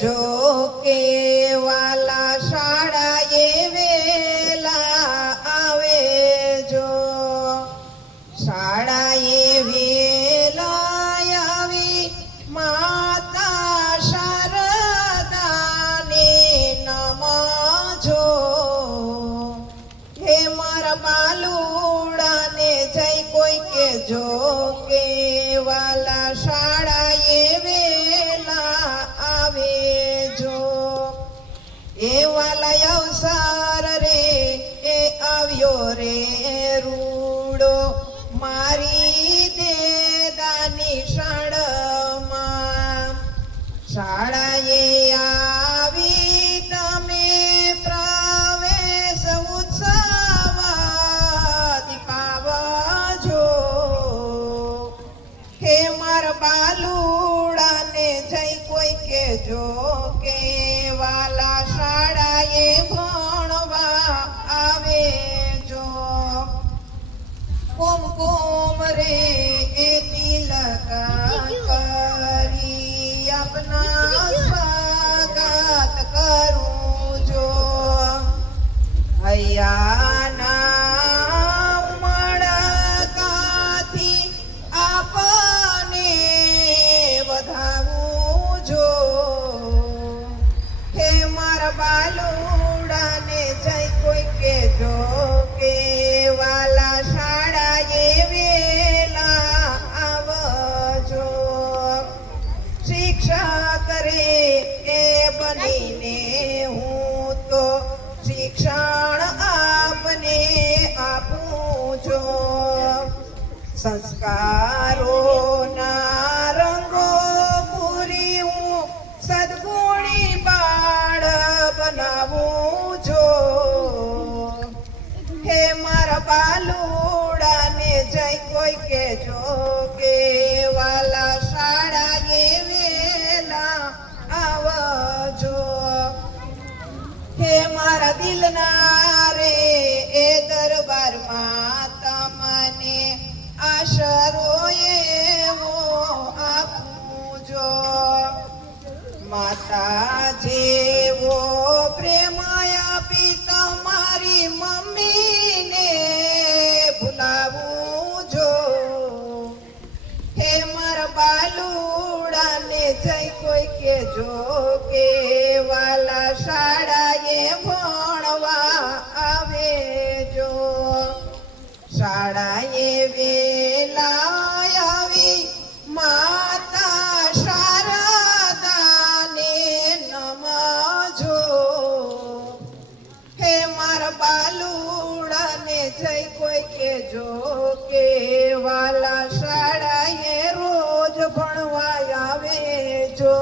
જો કે વાલા શાળાએ વેલા આવે જો શાળાએ વેલા આવી માતા શારદાને નમજો હે મારા બાલુડાને જય કોઈ કે જો કે વાલા શાળાએ વેલા આવે જો એ વાલા અવસર રે એ આવ્યો રે રૂડો મારી દેદાની શાળામાં શાળાએ આવી તમે પ્રવેશ ઉત્સવાથી પાવજો હે મારા બાલુડાને જય કોઈ કે જો કે વાલા શાળાએ ભણવા આવે જો કુમકુમ રે એ તિલક કરી આપના સ્વાગત કરું જો હૈયાના મડકાથી આપને વધાવું જો હે મારા બાલુડાને જય કોઈ કે જો કે વાલા શાળાએ વેલા આવજો શિક્ષક રે એ બનીને હું તો શિક્ષણ આપને આપું જો સંસ્કારોના રંગો પૂરી હું સદગુણી બાળ બનાવું જો હે મારા બાલુડાને જય કોઈ કે જો કે વાલા શાળાએ વેલા આવજો હે મારા દિલના રે એ દરબારમાં તમને આશરો એવો આપું જો માતા જેવો પ્રેમ આપી તમારી મમ્મીને ભૂલાવું જો હે મારા બાલુડાને જય કોઈ કે જો કે વાલા શાળાએ ભણવા આવે જો શાળાએ વેલા આવી માતા શારદાને નમજો હે મારા બાલુડાને જય કોઈ કે જો કે વાલા શાળાએ રોજ ભણવા આવે જો